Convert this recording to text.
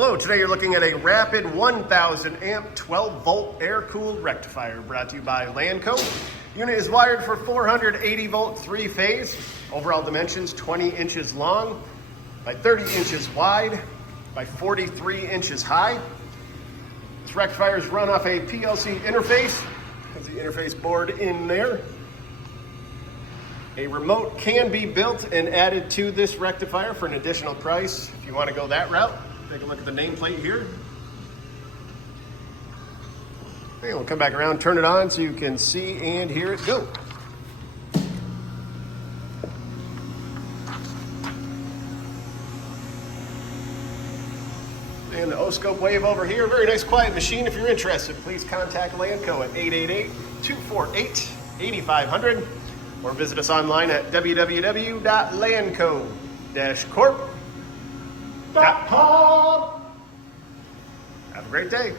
Hello, today you're looking at a rapid 1000 amp 12 volt air-cooled rectifier brought to you by Lanco. Unit is wired for 480 volt 3-phase. Overall dimensions 20 inches long by 30 inches wide by 43 inches high. This rectifier is run off a PLC interface. Has the interface board in there. A remote can be built and added to this rectifier for an additional price if you want to go that route. Take a look at the nameplate here. Okay, we'll come back around, turn it on so you can see and hear it go. And the O-scope wave over here. Very nice quiet machine. If you're interested, please contact Lanco at 888-248-8500 or visit us online at www.lanco-corp.com. Have a great day.